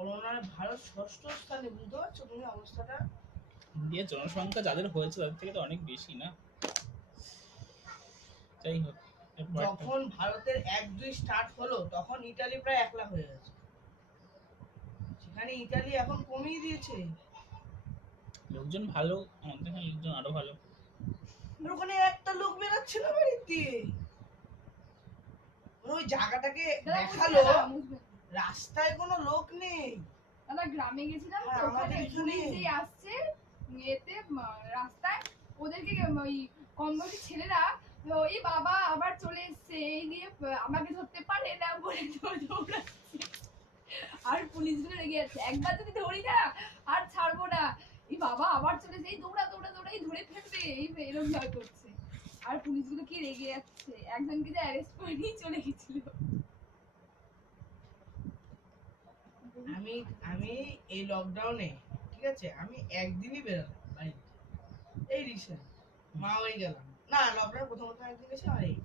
করোনায় ভারত ষষ্ঠ স্থানে, বুঝতে পারছো তুমি অবস্থাটা? ইন্ডিয়ার জনসংখ্যা যাদের হয়েছে তাদের থেকে তো অনেক বেশি না? যাই হোক, যখন ভারতের 1-2 স্টার্ট হলো তখন ইতালি প্রায় 1 লাখ হয়ে গেছে। সেখানে ইতালি এখন কমিয়ে দিয়েছে। লোকজন ভালো, আমাদের এখানে লোকজন আরো ভালো। ওখানে একটা লোক বেরোচ্ছে না বাড়িতে, ওই জায়গাটাকে দেখালো, রাস্তায় কোনো লোক নেই। আমরা গ্রামে গেছিলাম তো, ওখানে পুলিশ যেই আসছে এতে রাস্তায়, ওদেরকে ওই কম বয়সী ছেলেরা ওই বাবা আবার চলে এসছে এই দিয়ে আমাকে ধরতে পারে না বলে দৌড়াচ্ছে। আর পুলিশগুলো রেগে যাচ্ছে, একবার যদি ধরি না আর ছাড়বো না, এই বাবা আবার চলে এসে এই দৌড়া দৌড়া দৌড়া এই ধরে ফেলবে, এই এরকম জয় করছে। আর পুলিশগুলো কি রেগে যাচ্ছে, একজনকে যে অ্যারেস্ট করে নিয়ে চলে গেছিল। আমি এই লকডাউনে, ঠিক আছে, আমি একদিনই বেরোলাম বাড়িতে, এই রিসেন্ট মা হয়ে গেলাম না, লকডাউন প্রথমত একদিন গেছে। আর এই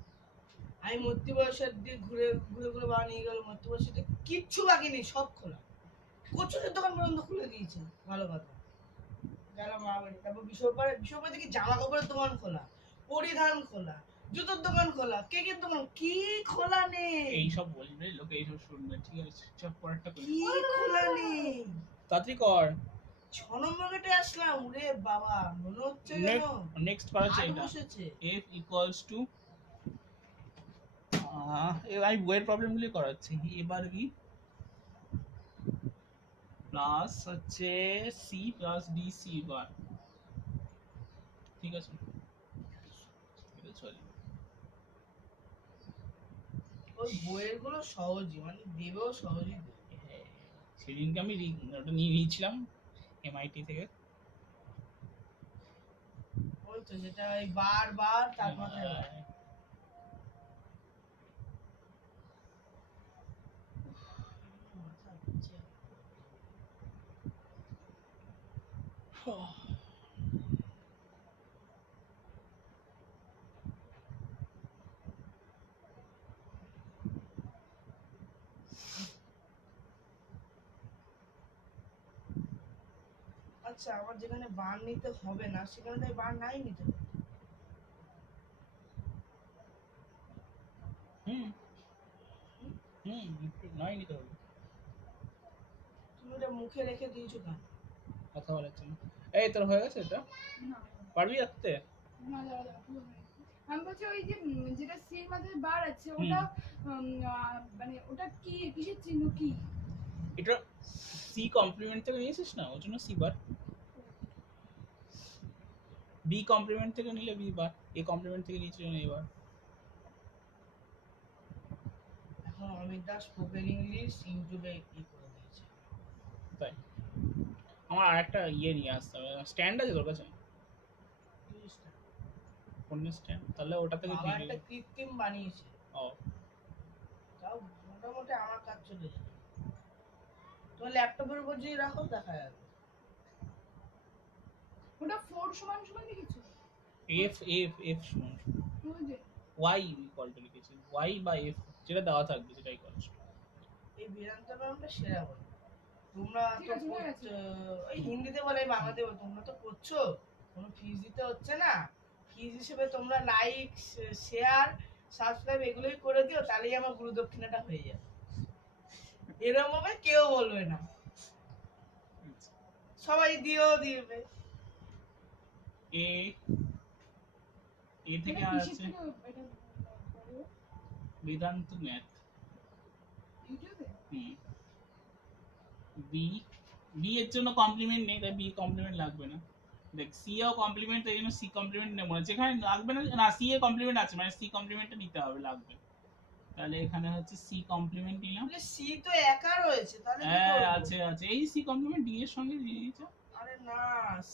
আমি মূর্তি বয়সের দিয়ে ঘুরে ঘুরে ঘুরে বাবা নিয়ে গেল, মূর্তি বয়সের দিয়ে কিচ্ছু বাকি নেই, সব খোলা, কচুরের দোকান পর্যন্ত খুলে দিয়েছে, ভালো কথা। গেলাম মা বাড়ি, তারপর বিশ্বপরে দেখি জামা কাপড়ের দোকান খোলা, পরিধান খোলা, জুতোর দোকান খোলা, কেকের দোকান, কি খোলা নেই। এইসব বলবে লোকে, এইসব শুনবে, ঠিক আছে? সব পরেরটা করি, কি খোলা নেই। তাড়াতাড়ি কর। 6 নম্বর গেটে আসলাম, ওরে বাবা মনে হচ্ছে যেন নেক্সট করা আছে হাট এটা, বসেছে। f ইকুয়ালস টু আমি বইয়ের প্রবলেমগুলি করাচ্ছি। এবার বি প্লাস হচ্ছে C plus B C bar, ঠিক আছে? এটা চলে। ওই বইয়ের গুলো সহজই, মানে দেবেও সহজই দেবে। সেদিনকে আমি ওটা নিয়ে নিয়েছিলাম এমআইটি থেকে। ওই তো যেটা ওই বারবার তার মাথায় বাড়ে। আচ্ছা, আমার যেখানে বার নিতে হবে না সেখানে তো বার নাই নিতে হবে। হুম হুম, নাই নিতে হবে। তুমি ওটা মুখে রেখে দিয়েছো কেন? কথা বলার জন্য। এই তোর হয়ে গেছে এটা? পারবি রাখতে? আমি বলছি ওই যে যেটা সির মাঝে বার আছে ওটা মানে ওটা কি, কিসের চিহ্ন কি? এটা সি কমপ্লিমেন্ট থেকে নিয়েছিস না, ওর জন্য সি বার। বি কমপ্লিমেন্ট থেকে নিলে বি বার, এ কমপ্লিমেন্ট থেকে নিয়েছিস জন্য এ বার। এখন অমিত দাস স্পোকেন ইংলিশ ইউটিউবে কি করে দিয়েছে। তাই আমার আর একটা ইয়ে নিয়ে আসতে হবে, স্ট্যান্ড আছে তোর কাছে? ফোনের স্ট্যান্ড, তাহলে ওটা থেকে বাবা একটা কৃত্রিম বানিয়েছে। ও তাও মোটামুটি আমার কাজ চলে যাবে। তোমার ল্যাপটপের উপর যদি রাখো দেখা যাবে। ওটা 4 সমান সমান লিখেছো? এফ এফ এফ সমান ওয়াই ইকুয়াল টু লিখেছি, ওয়াই বা এফ যেটা দেওয়া থাকবে সেটাই করছ। এই বেদান্ত ম্যামটা সেরা বলে। তোমরা তো ওই হিন্দিতে বলে বাংলাতে বলে, তোমরা তো করছো, কোনো ফিস দিতে হচ্ছে না, ফিস হিসেবে তোমরা লাইক শেয়ার সাবস্ক্রাইব এগুলোই করে দিও, তাহলেই আমার গুরু দক্ষিণাটা হয়ে যাবে। এরকম ভাবে কেউ বলবে না, সবাই দিও দিবে। এ এ থেকে আর আছে বেদান্ত ম্যাথ। বি বি এর জন্য কমপ্লিমেন্ট নেই, তাই বি কমপ্লিমেন্ট লাগবে না। দেখ সি এও কমপ্লিমেন্ট, তাই জন্য সি কমপ্লিমেন্ট নেব না, যেখানে লাগবে না, না সি এ কমপ্লিমেন্ট আছে মানে সি কমপ্লিমেন্টটা নিতে হবে, লাগবে। তাহলে এখানে হচ্ছে সি কমপ্লিমেন্ট নিলাম। সি তো একা রয়েছে, তাহলে কি হ্যাঁ করব? আছে আছে, এই সি কমপ্লিমেন্ট ডি এর সঙ্গে দিয়ে দিয়েছো। আরে না,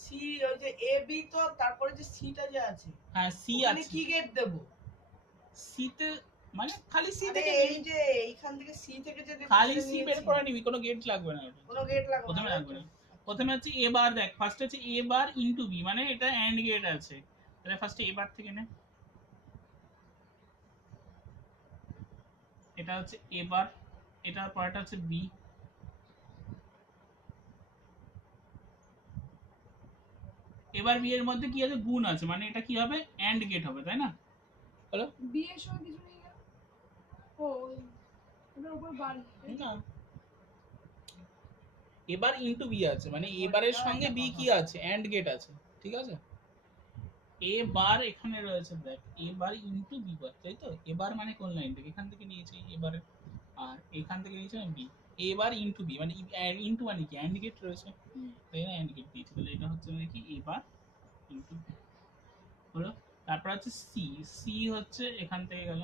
সি ওই যে এ বি, তো তারপরে যে সিটা যে আছে, হ্যাঁ সি ওখানে আছে, কি গেট দেব? সি তে মানে খালি সি আরে থেকে এই যে এইখান থেকে সি থেকে যে খালি সি বের করে নিবি, কোনো গেট লাগবে না, কোনো গেট লাগবে প্রথমে না। লাগবে না। প্রথমে হচ্ছে এ বার, দেখ ফার্স্ট হচ্ছে এ বার ইনটু বি, মানে এটা এন্ড গেট আছে, তাহলে ফার্স্ট এ বার থেকে নে। এটা হচ্ছে এ বার, এটার পরেরটা হচ্ছে বি, এবার বি এর মধ্যে কি আছে, গুণ আছে, মানে এটা কি হবে, এন্ড গেট হবে, তাই না? বলো। বি এর সঙ্গে কিছু নেই কেন? ও ওটার উপর বার নেই। না, এবার ইনটু বি আছে, মানে এবারের সঙ্গে বি কি আছে, এন্ড গেট আছে, ঠিক আছে? এ বার এখানে রয়েছে, দেখ এ বার ইনটু বি বার, তাই তো? এবার মানে কোন লাইন থেকে, এখান থেকে নিয়েছি এবারে, আর এখান থেকে নিয়েছি আমি বি। এবার ইনটু বি মানে ইনটু মানে কি, এন্ড গেট রয়েছে, তাই না? এন্ড গেট দিয়েছি, তাহলে এটা হচ্ছে মানে কি এবার ইনটু বি হলো। তারপর হচ্ছে সি, সি হচ্ছে এখান থেকে গেল,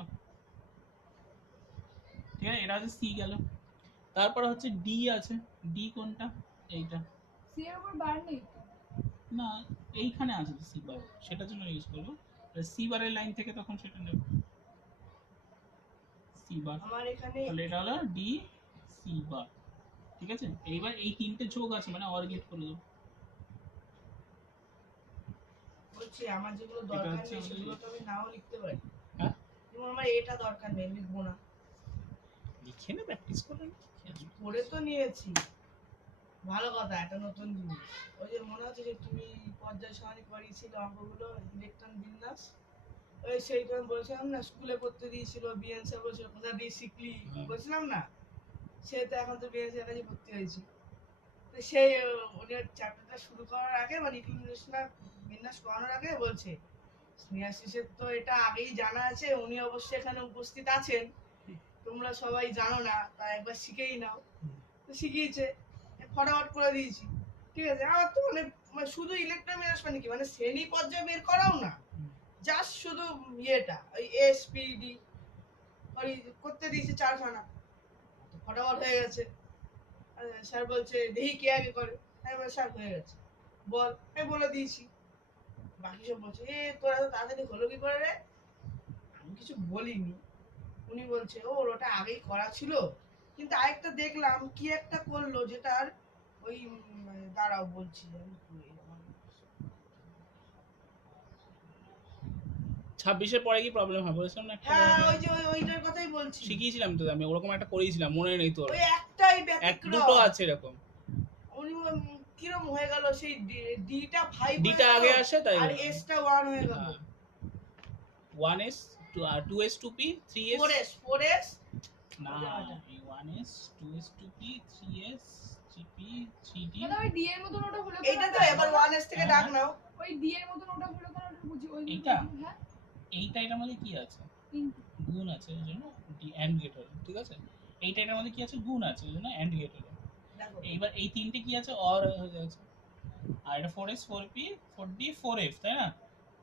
ঠিক আছে? এটা হচ্ছে সি গেল। তারপর হচ্ছে ডি আছে, ডি কোনটা, এইটা সি এর উপর বার নেই তো। না, এইখানে আছে তো সি বার, সেটার জন্য ইউজ করবো। সি বারের লাইন থেকে তখন সেটা নেব, সি বার। আমার এখানে তাহলে এটা হলো ডি সি বার, ঠিক আছে? এইবার এই তিনটে যোগ আছে মানে অর গেট করে দেবো। বলছি আমার যেগুলো এটা দরকার হচ্ছে নেই আমাদের সেগুলো তো আমি নাও লিখতে পারি। হ্যাঁ, যেমন আমার এটা দরকার নেই, লিখবো না। লিখে না, প্র্যাকটিস করে নে। পড়ে তো নিয়েছি, ভালো কথা, একটা নতুন জিনিস। ওই যে মনে হচ্ছে যে তুমি পর্যায় সারণী করিয়েছিল অঙ্কগুলো, ইলেকট্রন বিন্যাস, ওই সেইটা আমি বলছিলাম না, স্কুলে করতে দিয়েছিল, বিএন স্যার বলছিল কোথা দিয়ে শিখলি, বলছিলাম না, সে তো এখন তো বিএন স্যার কাছে ভর্তি হয়েছি। তো সেই উনি চ্যাপ্টারটা শুরু করার আগে মানে ইলেকট্রন বিন্যাস করানোর আগে বলছে, স্নেহাশিসের তো এটা আগেই জানা আছে, উনি অবশ্যই এখানে উপস্থিত আছেন, তোমরা সবাই জানো না, তা একবার শিখেই নাও। তো শিখিয়েছে, ফটাফট করে দিয়েছি, ঠিক আছে? আমার তো মানে মানে শুধু ইলেকট্রন বিন্যাস মানে কি, মানে শ্রেণী পর্যায়ে বের করাও না, জাস্ট শুধু ইয়েটা ওই এসপিডি ওই করতে দিয়েছে 4খানা, তো ফটাফট হয়ে গেছে। স্যার বলছে দেখি কে আগে করে, আমি বলি স্যার হয়ে গেছে, বল, আমি বলে দিয়েছি। বাকি সব বলছে এ তোরা তো তাড়াতাড়ি হলো কি করে রে, আমি কিছু বলিনি। উনি বলছে ও ওটা আগেই করা ছিল, কিন্তু আরেকটা দেখলাম কি একটা করলো যেটার ওই দাঁড়াও বলছি আমি, 26-এর পরে কি প্রবলেম হয় বলেছিলাম না? একটা হ্যাঁ ওই যে ওইটার কথাই বলছি, শিখিয়েছিলাম তো আমি, ওরকম একটা করেছিলাম, মনে নেই তোর? ওই একটাই এক ব্যতিক্রম। দুটো আছে এরকম। উনি কিরম হয়ে গেল, সেই ডিটা 5 ডিটা আগে আসে তাই আর এসটা 1 হয়ে গেল। 1s 2s 2p 3s 4s না, এই 1s 2s 2p 3s 3p 3d। দাদা ওই ডি এর মতন ওটা হলো কেন? এইটা তো এবার 1s থেকে ডাক নাও। ওই ডি এর মতন ওটা হলো কেন, ওটা বুঝি ওই এইটা? হ্যাঁ এইটা এটার মধ্যে কি আছে, ইনটু। গুণ আছে, ওই জন্য ডি এন্ড গেট হলো, ঠিক আছে? এইটা এটার মধ্যে কি আছে, গুণ আছে, ওই জন্য এন্ড গেট হলো। দেখো এইবার এই তিনটে কি আছে, অর হয়ে যাচ্ছে। আর এটা 4s 4p 4d 4f, তাই না?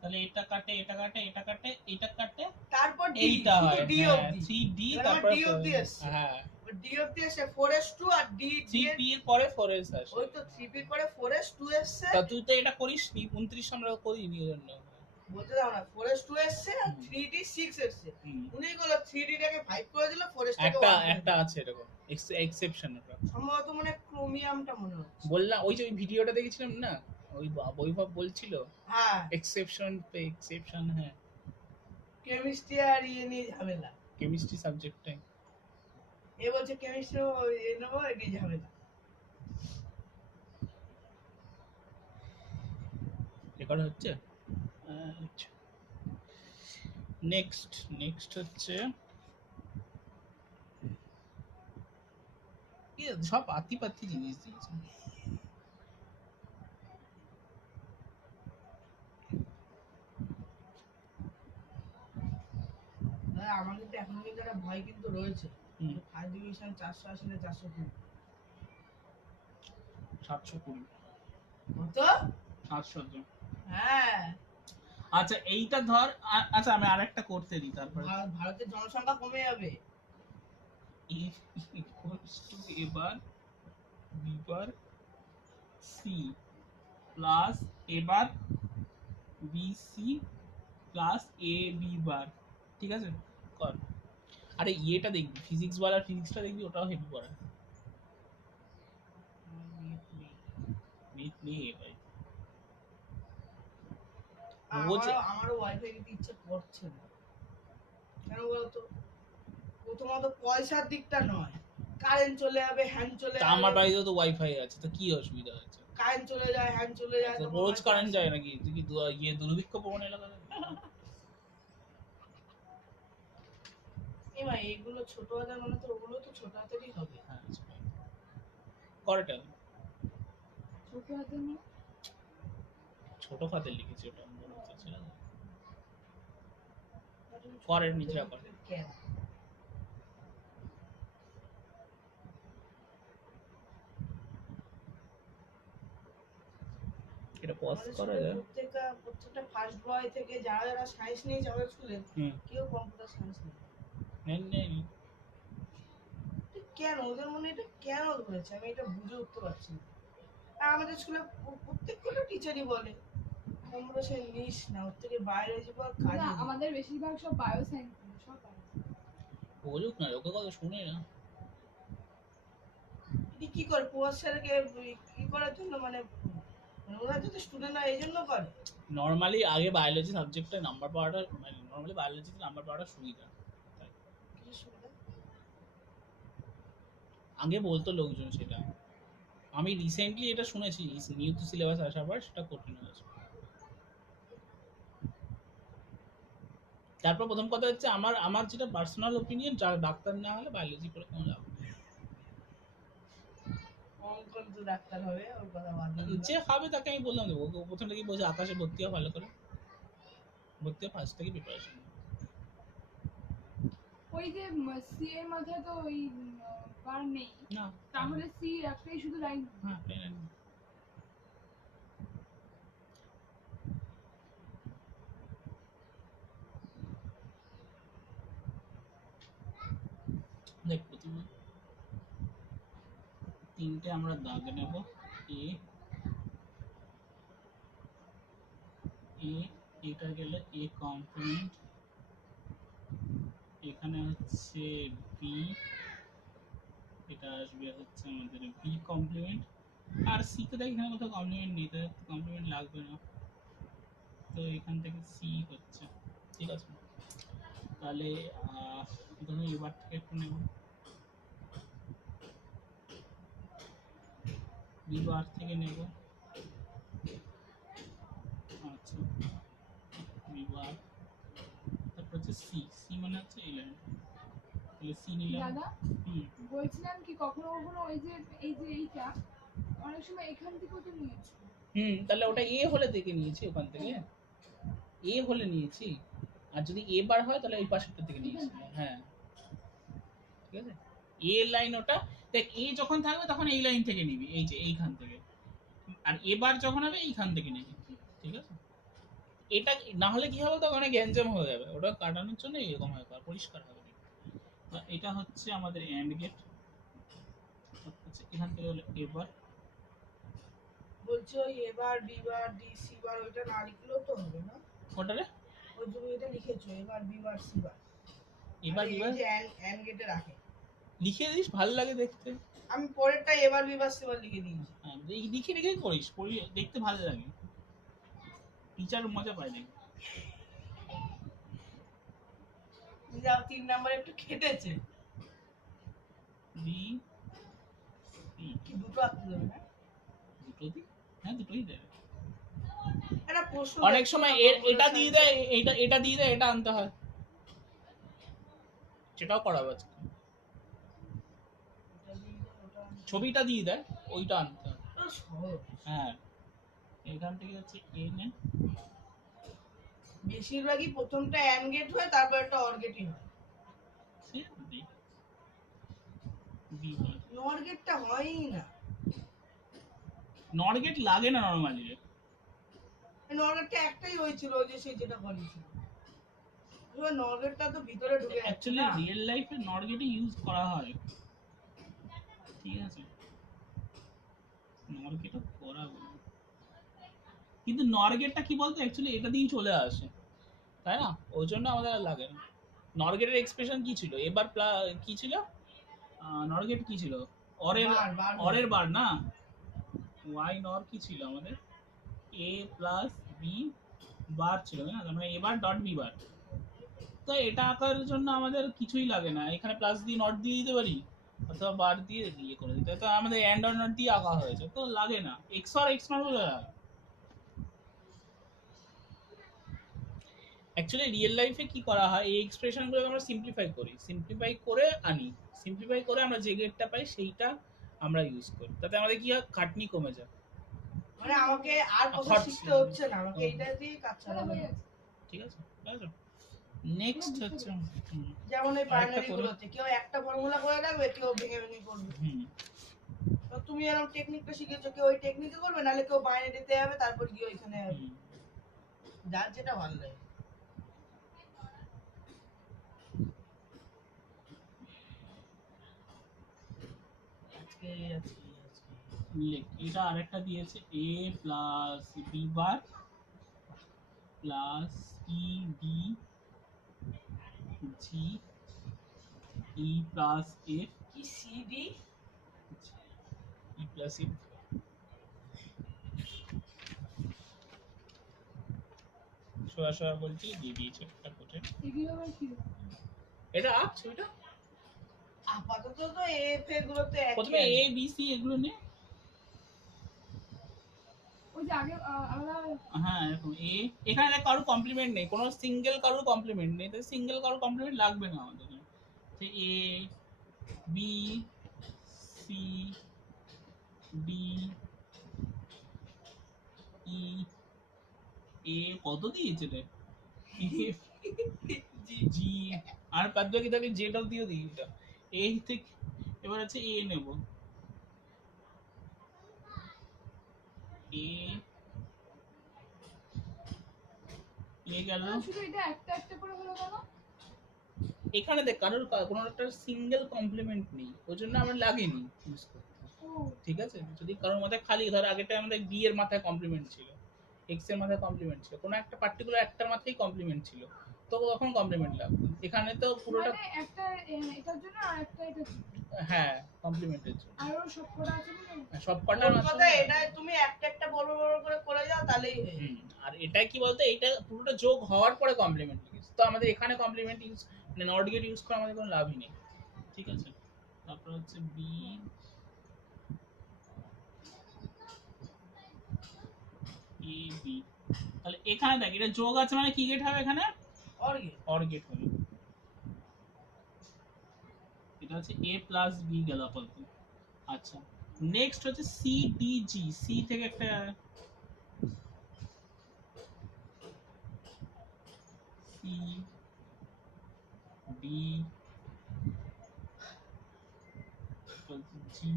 তাহলে এটা কাটে এটা কাটে এটা কাটে এটা কাটে, তারপর ডি, এইটা শুধু হয় ডি হ্যাঁ, অবধি, 3d এবার তারপর ডি অবধি আসছে। হ্যাঁ, ডি অবধি আসে 4s2 আর ডি 3p এর পরে 4s আসে। ওই তো 3p এর পরে 4s2 এসছে, তা তুই তো এটা করিসনি, 29 আমরা করিনি ওই জন্য। বলতে দাও না, 4s2 এসছে আর 3d 6 এসছে। উনি বলল 3d টাকে 5 করে দিল, 4s টাকে একটা 1 একটা আছে এরকম এক্সেপশন, ওটা সম্ভবত মনে হয় ক্রোমিয়ামটা মনে হচ্ছে। বললাম, ওই যে ওই ভিডিওটা দেখেছিলাম না, ওই বৈভব বলছিল হ্যাঁ এক্সেপশন পে এক্সেপশন। হ্যাঁ, কেমিস্ট্রি আর ইয়ে নিয়ে ঝামেলা, কেমিস্ট্রি সাবজেক্টটাই। এ বলছে কেমিস্ট্রি এ নেবো, এ নিয়ে ঝামেলা। রেকর্ড হচ্ছে। আচ্ছা, নেক্সট নেক্সট হচ্ছে সব আতিপাতি জিনিস দিয়েছে। আমার কিন্তু এখন কিন্তু একটা ভয় কিন্তু রয়েছে, ফার্স্ট ডিভিশন 480 না 420 720 কত? 700। হ্যাঁ আচ্ছা এইটা ধর, আচ্ছা আমি আরেকটা করতে দিই তারপরে। ভারতের জনসংখ্যা কমে যাবে, এবার বিবার সি প্লাস এবার বিসি প্লাস এ বি বার, ঠিক আছে? কর। আরে ইয়েটা দেখবি, ফিজিক্স ওয়ালা ফিজিক্সটা দেখবি, ওটাও হেভি পড়া। নেট নেই ভাই, আমারও ওয়াইফাই নিতে ইচ্ছে করছে না, কেন বলতো? প্রথমত পয়সার দিকটা নয়, কারেন্ট চলে যাবে, হ্যান্ড চলে তা যাবে। আমার বাড়িতেও তো ওয়াইফাই আছে, তো কি অসুবিধা আছে? কারেন্ট চলে যায়, হ্যান চলে যায়, তখন রোজ হয়তো কারেন্ট আসে। যায় নাকি? তুই কি দুর্ভিক্ষ প্রবণ এলাকা? এ ভাই এগুলো ছোট হাতের মানে তো ওগুলো তো ছোট হাতেরই হবে। হ্যাঁ করেটা ছোট হাতে নিয়ে ছোট খাতে লিখেছি, ওটা মনে হচ্ছে না। করের নিজেরা করে। কেন? এটা পজ আমাদের করা স্কুলে যায়? প্রত্যেকটা ফার্স্ট বয় থেকে যারা যারা সায়েন্স নিয়েছে আমাদের স্কুলে, হুম, কেউ কম্পিউটার সায়েন্স নেই। নেই। এটা কেন ওদের মনে এটা কেন ধরেছে আমি এটা বুঝে উঠতে পারছি না। আর আমাদের স্কুলে প্রত্যেকটা টিচারই বলে কম্পিউটার সায়েন্স নিস না, ওর থেকে বায়োলজি পড়, না, কাজে দিবে। আমাদের বেশিরভাগ সব বায়ো সায়েন্স সব bio science। বলুক না, ওকে কথা শুনে না। এটি কি করে প্রভাস স্যারকে কি করার জন্য, মানে ওরা যদি স্টুডেন্ট না এই জন্য করে। নর্মালি আগে বায়োলজি সাবজেক্টে নাম্বার পাওয়াটা, মানে নর্মালি বায়োলজিতে নাম্বার পাওয়াটা সুবিধা। তাই কি সুবিধা? আগে বলতো লোকজন সেটা। আমি রিসেন্টলি এটা শুনেছি, নিউ টু সিলেবাস আসার পর সেটা কঠিন হয়েছে। তারপর প্রথম কথা হচ্ছে আমার আমার যেটা পার্সোনাল ওপিনিয়ন, যারা ডাক্তার না হলে বায়োলজি পড়ে কোনো লাভ নেই। অঙ্কন তো ডাক্তার হবে, ওর কথা বাদ দিয়ে যে হবে তাকে আমি বললাম দেবো, ওকে প্রথম থেকে বলছে আকাশে ভর্তি হওয়া ভালো করে, ভর্তি হওয়া ফার্স্ট থেকে প্রিপারেশন। ওই যে সি এর মাথায় তো ওই বার নেই, না তাহলে সি একটাই শুধু লাইন। হ্যাঁ প্লেন। দেখ প্রথমে তিনটে আমরা দাগ নেব, এ এ এটা গেলে এ কমপ্লিমেন্ট, এখানে হচ্ছে বি, এটা আসবে হচ্ছে আমাদের বি কমপ্লিমেন্ট, আর সি তে দেখ এখানে কোথাও কমপ্লিমেন্ট নেই, তো কমপ্লিমেন্ট লাগবে না, তো এখান থেকে সি হচ্ছে। ঠিক আছে, তাহলে প্রথমে এবার থেকে একটু নেব, বি বার থেকে নেব। আচ্ছা বি বার, তারপর হচ্ছে সি, সি মানে হচ্ছে এই লাইন, তাহলে সি নিলাম। দাদা হুম বলছিলাম কি কখনো কখনো ওই যে এইটা অনেক সময় এখান থেকেও তো নিয়েছি। তাহলে ওটা এ হলে থেকে নিয়েছি, ওখান থেকে এ হলে নিয়েছি, আর যদি এ বার হয় তাহলে এই পাশেরটা থেকে নিয়েছি। হ্যাঁ ঠিক আছে, এ লাইন ওটা, দেখ এ যখন থাকবে তখন এই লাইন থেকে নিবি, এই যে এইখান থেকে, আর এবার যখন হবে এইখান থেকে নিবি। ঠিক আছে, এটা না হলে কি হবে, তখন গ্যাঞ্জাম হয়ে যাবে, ওটা কাটানোর জন্য এরকম হয়, পরিষ্কার হবে। তো এটা হচ্ছে আমাদের এন্ড গেট, এখান থেকে হলো এবার। বলছি ওই এবার বিবার ডি সি বার ওইটা না লিখলেও তো হবে না? ওটা রে ওই তুমি এটা লিখেছো এবার বিবার সি বার, এবার এই বিবার যে এন্ড গেটে রাখে। লিখে দিস, ভালো লাগে দেখতে। আমি পরেরটা এবার বিবার সি বার লিখে দিয়েছি। হ্যাঁ লিখে লিখে করিস, পড়ি দেখতে ভালো লাগে, টিচার মজা পায় দেখে। যাও 3 নাম্বার একটু খেটেছে, বি কি দুটো আঁকতে দেবে না? দুটো দি, হ্যাঁ দুটোই দেবে। একটা প্রশ্ন অনেক দেখছি সময় না, এটা computer দিয়ে science দেয়, এটা দিয়ে দেয়, এটা আনতে হয়, সেটাও করাবো আজকে। এটা দিয়ে দাও, ওটা ছবিটা দিয়ে দেয়, ওইটা আনতে হয়। ওটা সহজ। হ্যাঁ এখান থেকে হচ্ছে এ নে, বেশিরভাগই প্রথমটা এন্ড গেট হয়, তারপর একটা অর গেটই হয়। বি বল, নর গেটটা হয়ই না। নট গেট লাগে না নরমালি। নর গেটটা একটাই হয়েছিল, ওই যে সে যেটা করেছিল। এবার নর গেটটা তো ভিতরে ঢুকে যাচ্ছে অ্যাকচুয়ালি না। রিয়েল লাইফে নট গেটই ইউজ করা হয়, ঠিক আছে, নট গেটও করা হয়। কিন্তু নর গেটটা কি বলতো, অ্যাকচুয়ালি এটা দিয়েই চলে আসে, তাই না, ওই জন্য আমাদের আর লাগে না। নর গেটের এক্সপ্রেশন কি ছিল, এবার কি ছিল, নর গেট কি ছিল, অরের বার অরের বার না, ওয়াই নর কি ছিল আমাদের, এ প্লাস বি বার ছিল না, তার মানে এবার ডট বি বার। তো এটা আঁকার জন্য আমাদের কিছুই লাগে না, এখানে প্লাস দিয়ে নট দিয়ে দিতে পারি, অথবা বার দিয়ে ইয়ে করে দিতে, তো আমাদের এন্ড অর নট দিয়ে আঁকা হয়েছে, তো লাগে না এক্স অর এক্স নট বলে লাগে। অ্যাকচুয়ালি রিয়েল লাইফে কি করা হয়, এই এক্সপ্রেশনগুলোকে আমরা সিম্পলিফাই করি, সিম্পলিফাই করে আনি, সিম্পলিফাই করে আমরা যে গেটটা পাই সেইটা আমরা ইউজ করি, তাতে আমাদের কি হয়, খাটনি কমে যায়। মানে আমাকে আর কথা Thoughts. শিখতে হচ্ছে না, আমাকে এইটা দিয়ে কাজ তাহলে চালানো হয়ে যাবে। যাচ্ছে। ঠিক আছে, নেক্সট হচ্ছে যেমন এই আরেকটা বাইনারি করুন। গুলোতে কেউ একটা ফর্মুলা করে রাখবে, কেউ ভেঙে ভেঙে করবে। হুম তো তুমি এরকম টেকনিকটা শিখেছো, কেউ ওই টেকনিকে করবে, নাহলে কেউ বাইনারিতে যাবে, তারপর গিয়ে ওইখানে হুম। যার যেটা ভালো লাগে। আজকে আজকে আজকে এটা আরেকটা দিয়েছে a plus B bar plus E D G E plus F কি সিডি ই প্লাস এফ, সোয়া সোয়া বলছি দিয়ে দিয়েছে একটা কোটে। এগুলো আবার কি? এটা আপ ছবিটা আপাতত তো এফ এগুলোতে প্রথমে এ বি সি এগুলো নে। ওই যে আগে আমরা হ্যাঁ এরকম এ, এখানে দেখ কারোর কমপ্লিমেন্ট নেই, কোনো সিঙ্গেল কারোর কমপ্লিমেন্ট নেই, তো সিঙ্গেল কারোর কমপ্লিমেন্ট লাগবে না আমাদের, যে A B C D E, এ কত দিয়েছে রে, এফ জি, আর বাদ বাকি তাহলে জেটাও দিয়ে দিই, এটা এ থেকে এবার আছে এ নেব, এ এ গেল। শুধু এটা একটা একটা করে হলো কেন? এখানে দেখ কারোর কোনো একটা সিঙ্গেল কমপ্লিমেন্ট নেই, ওই জন্য আমার লাগেনি ইউজ করতে। ও ঠিক আছে, যদি কারোর মাথায় খালি, ধর আগেটা আমাদের বি এর মাথায় কমপ্লিমেন্ট ছিল, এক্স এর মাথায় কমপ্লিমেন্ট ছিল, কোনো একটা পার্টিকুলার একটার মাথায় কমপ্লিমেন্ট ছিল, তো তখন কমপ্লিমেন্ট লাগবে। এখানে তো পুরোটা মানে একটা এটার জন্য আর একটা এটার জন্য, হ্যাঁ কমপ্লিমেন্টের জন্য, আর ওর সব করা আছে বলে সব কটার ওর কথা মাঝখানে। এটা তুমি একটা একটা বড় বড় করে করে যাও, তাহলেই হয়ে যাবে। আর এটা কি বলতো, এটা পুরোটা যোগ হওয়ার পরে কমপ্লিমেন্ট লিখেছে, তো আমাদের এখানে কমপ্লিমেন্ট ইউজ মানে নট গেট ইউজ করে আমাদের কোনো লাভই নেই। ঠিক আছে, তারপর হচ্ছে বি এ বি, তাহলে এখানে দেখ এটা যোগ আছে মানে কি গেট হবে এখানে, और ये অর গেট হবে। এটা হচ্ছে a প্লাস বি গেল আপাতত। আচ্ছা নেক্সট হচ্ছে সি ডি জি, সি থেকে একটা C D G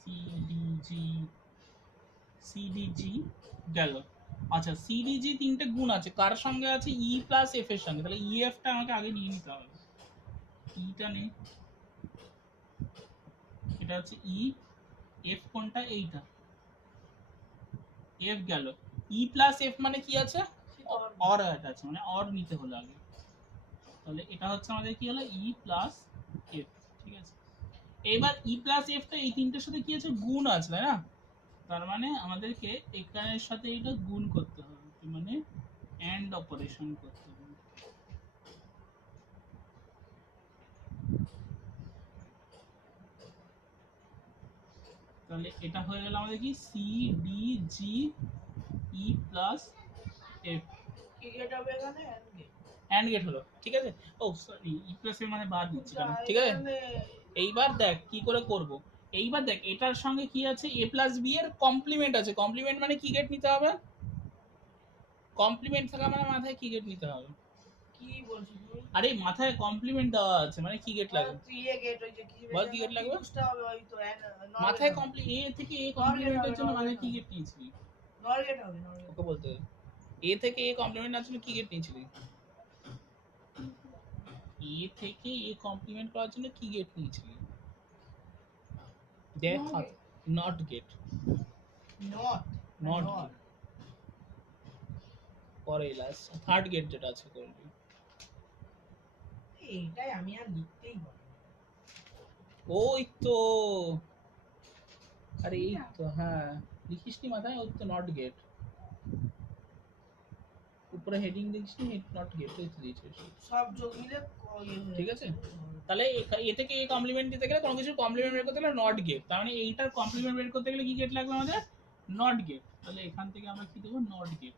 C D G C D G গেল। আচ্ছা সি ডি জি তিনটে গুণ আছে, কার সঙ্গে আছে, ই প্লাস এফ এর সঙ্গে, তাহলে ই এফ টা আমাকে আগে নিয়ে নিতে হবে, ইটা নেই, এটা হচ্ছে ই, এফ কোনটা, এইটা এফ গেল, ই প্লাস এফ মানে কি আছে, অর এটা আছে, মানে অর নিতে হলো আগে, তাহলে এটা হচ্ছে আমাদের কি হলো ই প্লাস এফ। ঠিক আছে, এবার ই প্লাস এফ টা এই তিনটের সাথে কি আছে, গুণ আছে তাই না, তার মানে আমাদেরকে এখানের সাথে এটা গুণ করতে হবে, মানে এন্ড অপারেশন করতে হবে। তাহলে এটা হয়ে গেল আমাদের কি C D G E plus F, কি গেট হবে এখানে এন্ড গেট। এন্ড গেট হলো। ঠিক আছে, ও সরি ই প্লাস এর মানে বাদ দিচ্ছি কেন, ঠিক আছে। এইবার দেখ কি করে করব, এইবার দেখ এটার সঙ্গে কি আছে, এ প্লাস বি এর কমপ্লিমেন্ট আছে, কমপ্লিমেন্ট মানে কি গেট নিতে হবে, কমপ্লিমেন্ট থাকা মানে মাথায় কি গেট নিতে হবে, কি বলছিস তুমি? আরে মাথায় কমপ্লিমেন্ট দেওয়া আছে মানে কি গেট লাগবে, তুই এ গেট ওই যে কি বল কি গেট লাগবে? বুঝতে হবে, ওই তো মাথায় এ থেকে এ কমপ্লিমেন্টের জন্য মানে কি গেট নিয়েছিলি, নর গেট হবে, নর গেট। ওকে বলতে হবে এ থেকে এ কমপ্লিমেন্ট নেওয়ার জন্য কি গেট নিয়েছিলি, এ থেকে এ কমপ্লিমেন্ট করার জন্য কি গেট নিয়েছিলি, দেখ হাত, not gate, not not gate পরে লাস্ট থার্ড গেট যেটা আছে করবি, এইটাই আমি আর লিখতেই পারি না। ওই তো, আরে এই তো, হ্যাঁ লিখিস নি মাথায়, ওই তো নট গেট, উপরে হেডিং দেখছি নট গেট দিয়েছে সব যোগ মিলে ঠিক আছে। তাহলে এ থেকে এই কমপ্লিমেন্ট দিতে গেলে কোনো কিছু কমপ্লিমেন্ট বের করতে গেলে নট গেট, তার মানে এইটার কমপ্লিমেন্ট বের করতে গেলে কি গেট লাগবে আমাদের? Not gate. তাহলে এখান থেকে আমরা কি দেবো? Not gate.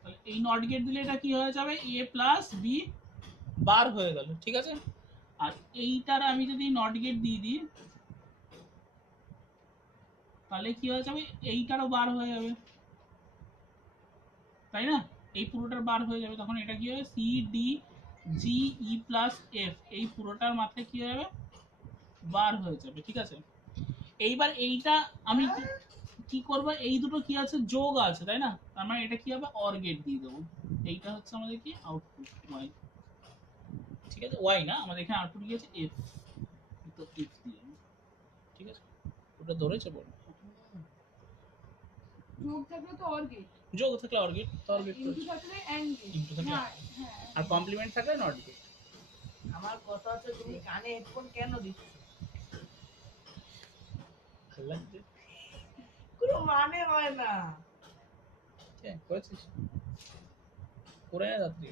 তাহলে এই নট গেট দিলে এটা কি হয়ে যাবে? a প্লাস বি বার হয়ে গেল, ঠিক আছে। আর এইটার আমি যদি নট গেট দিয়ে দিই তাহলে কি হয়ে যাবে? এইটারও বার হয়ে যাবে, তাই না? এই পুরোটার বার হয়ে যাবে, তখন এটা কি হবে? C D G E plus F, এই পুরোটার মাত্রা কি হবে? বার হয়ে যাবে, ঠিক আছে। এইবার এইটা আমি কি করব? এই দুটো কি আছে? যোগ আছে, তাই না? তার মানে এটা কি হবে? অর গেট দিয়ে দেবো। এইটা হচ্ছে আমাদের কি আউটপুট ওয়াই, ঠিক আছে। ওয়াই না, আমাদের এখানে আউটপুট কি আছে? এফ, তো এফ দিয়ে, ঠিক আছে। ওটা ধরেছে বল, যোগ থাকলে তো অর গেট, যোগ থাকলে or gate, or gate into থাকলে এন্ড গেট, ইনটু থাকলে হ্যাঁ হ্যাঁ। আর কমপ্লিমেন্ট থাকলে নট গেট। আমার কথা হচ্ছে তুমি কানে হেডফোন কেন দিচ্ছ? ভালো লাগছে, কোনো মানে হয় না। হ্যাঁ করেছিস করে না রাত্রি।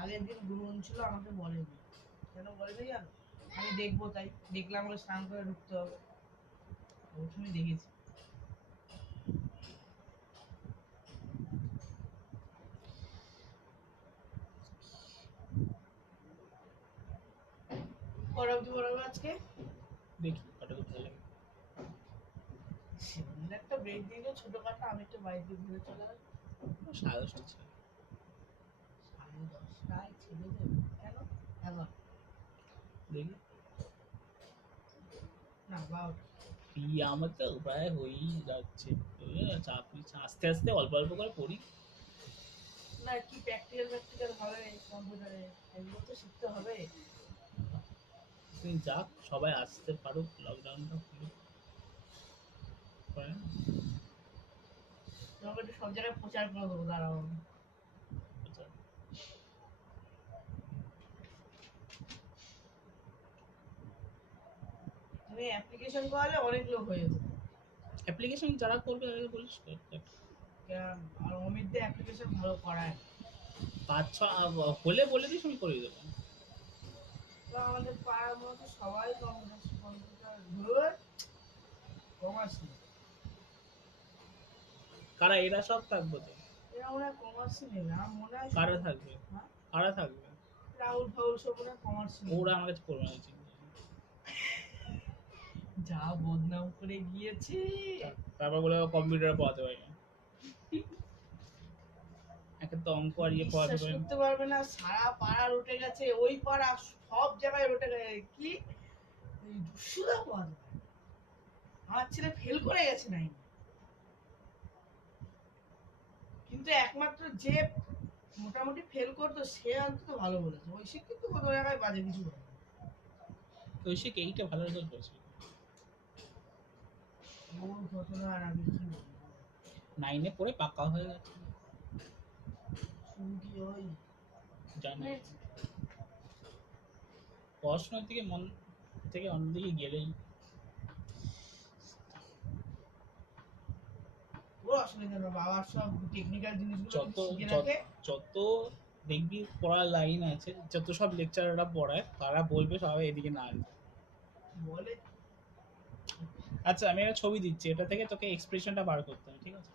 আগের দিন গুরুন ছিল, আমাকে বলেনি। কেন বলেনি জানো? আমি দেখবো তাই দেখলাম, আমাকে স্নান করে ঢুকতে হবে, ওখানে দেখেছি। কটা অব্দি পড়াবে আজকে? দেখি কটা করতে লাগে। সেদিন একটা ব্রেক দিল ছোটখাটো, আমি একটু বাইরে দিয়ে ঘুরে চলে গেলাম। সাড়ে চলছে 10:30টায় ছেড়ে দেবে কেন? এখন দেখি না 12টা। আমার তো প্রায় হয়েই যাচ্ছে, চাকরি আস্তে আস্তে অল্প অল্প করে পড়ি। না কি প্র্যাকটিক্যাল হবে কম্পিউটারে, এগুলো তো শিখতে হবে। তুই যাক, সবাই আসতে পারুক, লকডাউনটা খুলে তোমাকে একটু সব জায়গায় প্রচার করে দেবো, দাঁড়াও। তুমি অ্যাপ্লিকেশন করালে অনেক লোক হয়ে যেত। অ্যাপ্লিকেশন যারা করবে তাদেরকে বলিস আর অমিত দে অ্যাপ্লিকেশন ভালো করায়। 5-6 হলে বলে দিস, আমি করিয়ে দেবো। তো আমাদের পাড়ার মধ্যে সবাই কম্পিউটার কমার্স নেই। কারা এরা সব থাকবে তো? এরা মনে হয় কমার্স নেই, আমার মনে হয়। কারা থাকবে? হ্যাঁ? কারা থাকবে? রাহুল ফাহুল সব মনে হয় কমার্স নেই। ওরা আমার কাছে করবে না, যা বদনাম করে গিয়েছে। তারপর বলে কম্পিউটারে পড়াতে পারি না, একটা তো অঙ্ক আর ইয়ে পড়াতে বিশ্বাস পারি না। করতে পারবে না, সারা পাড়া রটে গেছে, ওই পাড়া সব জায়গায় রটে গেছে। কি এই দুঃসুদা পাওয়া যায়। আমার ছেলে ফেল করে গেছে নাই, কিন্তু একমাত্র যে মোটামুটি ফেল করতো সে অন্তত ভালো বলেছে। ওই শিক্ষিত কোনো জায়গায় বাজে কিছু বলে না। ঐশিক এইটা ভালো রেজাল্ট করেছিল, ওর ঘটনা আর আমি কি বলবো। 9-এ পড়ে পাকা হয়ে গেছে, শুনকি ওই জানি। পড়াশোনার দিকে মন থেকে অন্যদিকে গেলেই ও অসুবিধা না, বাবার সব টেকনিক্যাল জিনিসগুলো যত শিখে রাখে। যত দেখবি পড়ার লাইন আছে, যত সব লেকচাররা পড়ায় তারা বলবে সবাই এদিকে না আসবে। বলে আচ্ছা আমি একটা ছবি দিচ্ছি, এটা থেকে তোকে এক্সপ্রেশনটা বার করতে হবে, ঠিক আছে?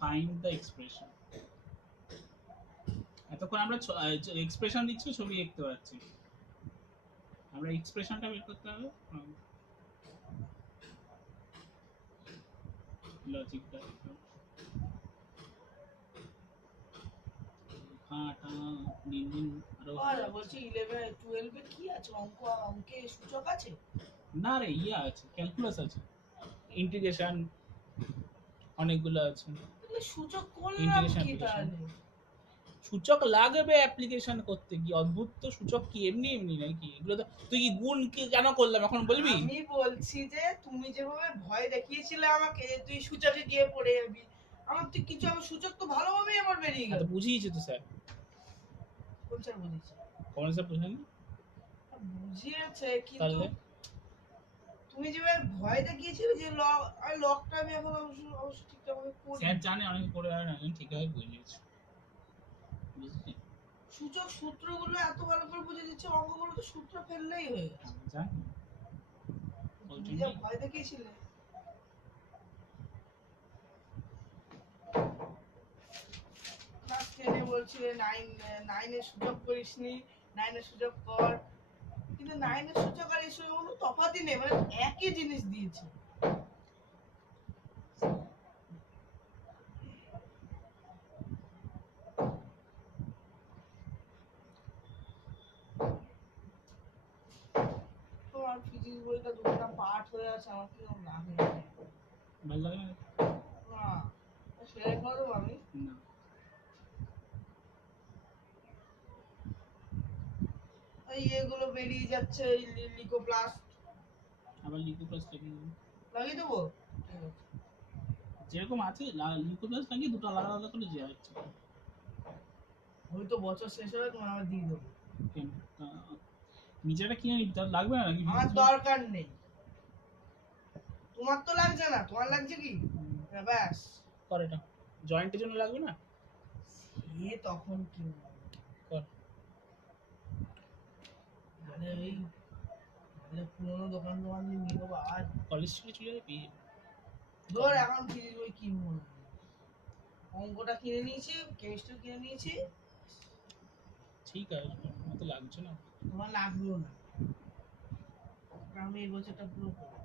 Find the expression. এতক্ষণ আমরা এক্সপ্রেশন দিচ্ছি, ছবি দেখতে পাচ্ছি, আমরা এক্সপ্রেশনটা বের করতে হবে। লজিকটা দিন দিন আরো বলছি 11-12 কি আছে? অঙ্কে সূচক আছে না রে, ইয়ে আছে, ক্যালকুলাস আছে, ইন্টিগ্রেশন অনেকগুলো আছে। তাহলে সূচক করলাম Integration কি তাহলে? সূচক লাগবে অ্যাপ্লিকেশন করতে, কি অদ্ভুত তো সূচক, কি এমনি এমনি নাকি এগুলো? তো তুই কি গুণ কি কেন করলাম এখন বলবি? আমি বলছি যে তুমি যেভাবে ভয় দেখিয়েছিলে আমাকে তুই সূচকে গিয়ে পড়ে যাবি, আমার তো কিছু আমার সূচক তো ভালোভাবেই আমার বেরিয়ে হ্যাঁ, গেল। তো বুঝিয়েছে তো স্যার, কোন স্যার বুঝিয়েছে? কমন স্যার বুঝলেন না? বুঝিয়েছে কিন্তু তাহলে তুমি যেভাবে ভয় দেখিয়েছিলে যে লকটা আমি এখন অবশ্য ঠিকঠাকভাবে করি। স্যার জানে অনেক করে আর না, ঠিকভাবে বুঝিয়েছে, বুঝলি? সূচক সূত্রগুলো এত ভালো করে বুঝে দিচ্ছে, অঙ্কগুলো তো সূত্র ফেললেই হয়ে গেছে। আমি জানি ওই তুমি যা জন্যই ভয় দেখিয়েছিলে। ক্লাস 10 বলছিলে 9 এর সূচক করিসনি, 9 এর সূচক কর, কিন্তু 9 এর সূচক আর এর সঙ্গে কোনো তফাৎই নেই, মানে একই জিনিস দিয়েছে। তোমার ফিজিক্স বইটা দুটো পার্ট হয়ে আছে, আমার কিরকম লাগে ভালো লাগে না? না, সেটাই করবো আমি। না, এই এগুলো বেরিয়ে যাচ্ছে, এই লিকোপ্লাস্ট আবার লিকোপ্লাস লাগিয়ে দেবো। লাগিয়ে দেবো, ঠিক আছে। যেরকম আছে লিকোপ্লাস লাগিয়ে দুটো আলাদা আলাদা করে দেওয়া হচ্ছে। ওই তো বছর শেষ হবে, তোমার আমার দিয়ে দেবো। কেন? নিচেটা কিনে নিবি, তার লাগবে না নাকি? আমার দরকার নেই, তোমার তো লাগছে না, তোমার লাগছে কি? না, ব্যাস কর, এটা জয়েন্টের জন্য লাগবে না? এ তখন কি কর। মানে ওই মানে পুরোনো দোকান দিয়ে নিয়ে নেবো আর কলেজ স্ট্রিটে চলে যাবি? ধর এখন ফিজিক্স বই কিনবো না, অঙ্কটা কিনে নিয়েছি, কেমিস্ট্রি কিনে নিয়েছি, ঠিক আছে, আমার তো লাগছে না। তোমার লাগবেও না, কারণ আমি এই বছরটা পুরো করবো।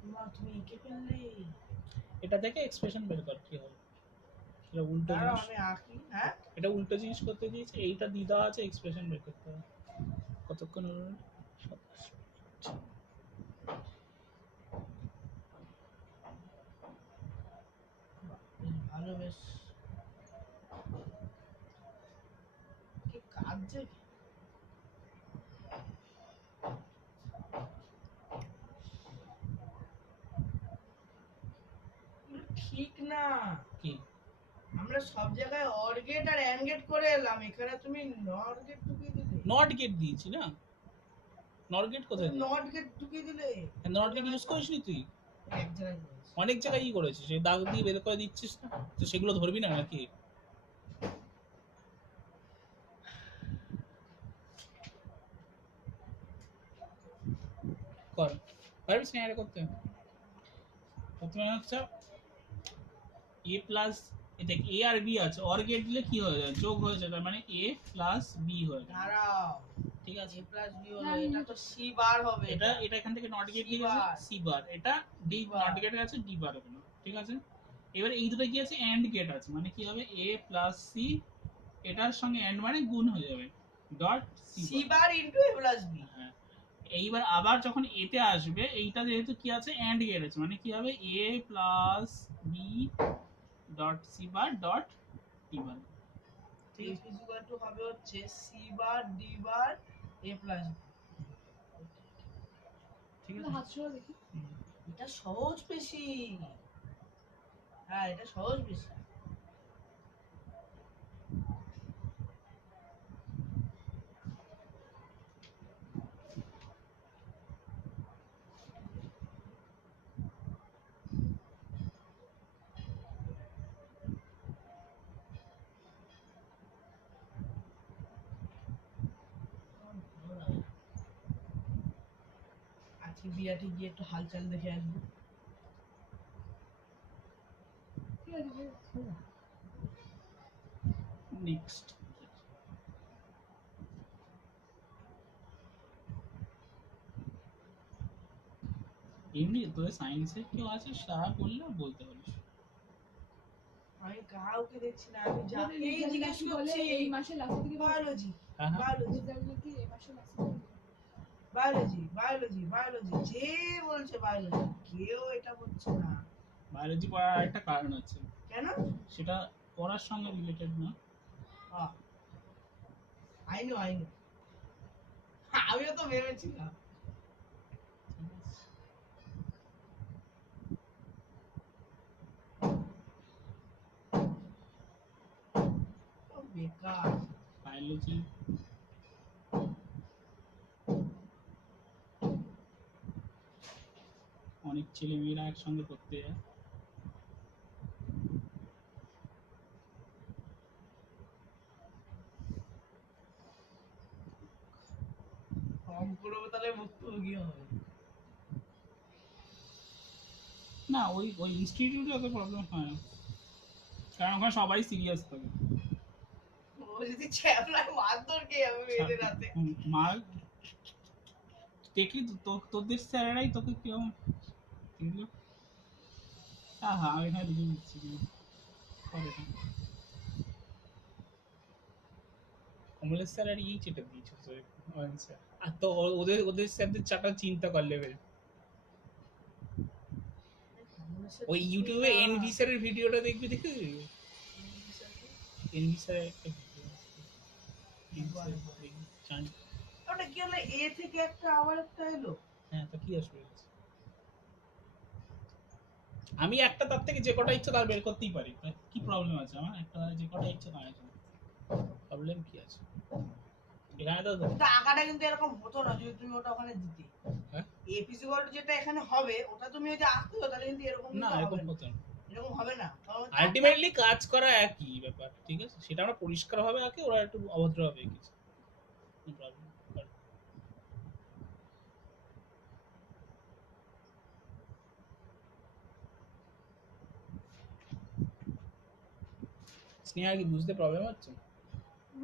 তোমার তুমি এঁকে ফেললে, এটা থেকে এক্সপ্রেশন বের কর কি হবে। এটা উল্টো দাঁড়াও জিনিস, আমি আঁকি। হ্যাঁ, এটা উল্টো জিনিস করতে দিয়েছে, এইটা দিয়ে দেওয়া আছে, এক্সপ্রেশন বের করতে হবে। কতক্ষণ হলো? 27 মিনিট। বেশ ভালো, বেশ কি কাজ যে, এগুলো ঠিক না। কি আমরা সব জায়গায় অর গেট আর এন্ড গেট করে এলাম, এখানে তুমি নট গেট ঢুকিয়ে দিলে। নট গেট দিয়েছি না? নট গেট কোথায় দিই? নট গেট ঢুকিয়ে দিলে, নট গেট ইউজ করিস নি তুই? এক জায়গায় করেছি। অনেক জায়গায় ই করেছিস, সেই দাগ দিয়ে বের করে দিচ্ছিস না, তো সেগুলো ধরবি না নাকি? কর, পারবিস না এটা করতে? প্রথমে হচ্ছে এ প্লাস, দেখ এ আর বি আছে, অর গেট দিলে কি হয়ে যায়? যোগ হয়ে যায়, তার মানে এ প্লাস বি হয়ে যায়। দাঁড়াও, ঠিক আছে, a প্লাস b হলো, এটা তো c বার হবে। এটা এটা এখান থেকে নট গেট C দিয়ে bar। সি বার, এটা ডি bar। নট গেট আছে, ডি বার হবে না। ঠিক আছে, এবারে এই দুটো কি আছে? এন্ড গেট আছে, মানে কি হবে? এ প্লাস সি, এটার সঙ্গে এন্ড মানে গুণ হয়ে যাবে, dot c C bar. Bar into a plus b। হ্যাঁ, এইবার আবার যখন এতে আসবে, এইটা যেহেতু কি আছে? এন্ড গেট আছে, মানে কি হবে? A plus B dot C bar dot D bar. ঠিক f আছে, is equal to হবে হচ্ছে c bar d bar a plus b। ঠিক তাহলে আছে। হাত সরা দেখি। হুম। এটা সহজ বেশি, হ্যাঁ এটা সহজ বেশি। আজকে বিরাটে গিয়ে একটু হালচাল দেখে আসবো। ঠিক আছে, ঠিক আছে। নেক্সট, এমনি তোদের সায়েন্সের কেউ আছে সারা বললে বলতে পারিস। আমি কাউকে দেখছি না, আমি আমাদের যাকেই result জিজ্ঞেস নাকি বলে করছি এই মাসের লাস্টের দিকে বায়োলজি হ্যাঁ হ্যাঁ, বায়োলজি রেজাল্ট নাকি এই মাসের লাস্টের দিকে। বায়োলজি বায়োলজি বায়োলজি, যে বলছে বায়োলজি, কেউ এটা বলছে না। বায়োলজি পড়ার একটা কারণ আছে, কেন? সেটা পড়ার সঙ্গে রিলেটেড না। আইনো আইনো, আমিও তো ভেবেছিলাম। ঠিক আছে। God. বায়োলজি অনেক ছেলে মেয়েরা একসঙ্গে পড়তে যায়। ফর্ম করবো তাহলে ভুক্তভোগী হবে। না ওই ওই ইনস্টিটিউটে অত প্রবলেম হয় না, কারণ ওখানে সবাই সিরিয়াস থাকে। ও যদি ছ্যাবলায় মারধর খেয়ে যাবে মেয়েদের হাতে। মার দেখলি তো তোদের স্যারেরাই তোকে কেউ এগুলো হ্যাঁ আমি এখানে লিখে দিচ্ছি করে না। কমলেশ স্যার আর এই চেটা দিয়েছে স্যার, আর তো ওদের ওদের স্যারদের চাটা চিন্তা কর লেভেল। ওই ইউটিউবে এনভি স্যারের ভিডিওটা দেখবি, দেখে এনভি স্যারের একটা ভিডিও জানি। ওটা কি হলো, এ থেকে একটা আবার একটা এলো। হ্যাঁ তো কি আসবে, আমি একটা তার থেকে যে কটা ইচ্ছা তার বের করতেই পারি, কি প্রবলেম আছে আমার? একটা যে কটা ইচ্ছা তার প্রবলেম কি আছে এখানে? তো আঁকাটা কিন্তু এরকম হতো না যদি তুমি ওটা ওখানে দিতে। হ্যাঁ এপিসি ওয়ার্ড যেটা এখানে হবে ওটা তুমি যদি আঁকতে হতো তাহলে কিন্তু এরকম না কিন্তু এরকম হবে না। হতো না, এরকম হবে না। আলটিমেটলি কাজ করা একই ব্যাপার, ঠিক আছে? সেটা আমরা পরিষ্কার ভাবে আঁকি, ওরা একটু অভদ্র ভাবে এঁকেছে, নো প্রবলেম। স্নেহা কি বুঝতে প্রবলেম হচ্ছে?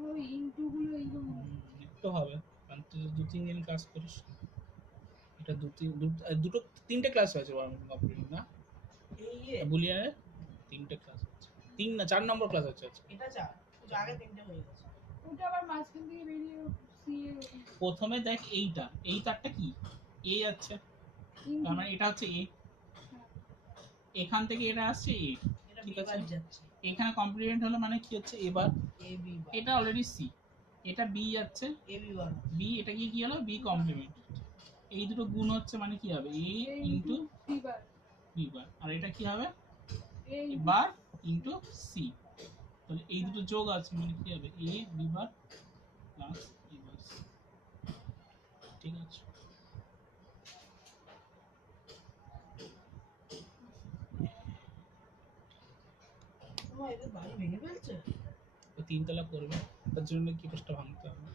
ওই ইন্টুগুলো এইরকম একটু হবে, কারণ তুই 2-3 দিন ক্লাস করিস। এটা দুটো 3টে ক্লাস হয়েছে কমপ্লিট না এই বুলিয়ানের 3টে ক্লাস হচ্ছে, 3 না 4 নম্বর ক্লাস হচ্ছে আজকে। এটা চার, ওটা আগে তিনটে হয়ে গেছে। ওটা আবার মাঝখান থেকে বেরিয়ে সিএ প্রথমে দেখ এইটা, এই তারটা কি এ যাচ্ছে, তার মানে এটা হচ্ছে এ, এখান থেকে এটা আসছে এ, এটা ঠিক বিবার আছে? যাচ্ছে, এখানে কমপ্লিমেন্ট হলো মানে কি হচ্ছে এবার এ বি বার, এটা অলরেডি সি, এটা বি যাচ্ছে এ বি বার, বি, এটা গিয়ে কি হলো বি কমপ্লিমেন্ট। এই দুটো গুণ হচ্ছে মানে কি হবে এ ইনটু বিবার বি বার, আর এটা কি হবে এই বার ইনটু সি। তাহলে এই দুটো যোগ আছে মানে কি হবে A B bar plus A bar C, ঠিক আছে? তোমার এদের বাড়ি ভেঙে ফেলছে। তো 3 তলা করবে, তার জন্য কি পোস্টটা ভাঙতে হবে।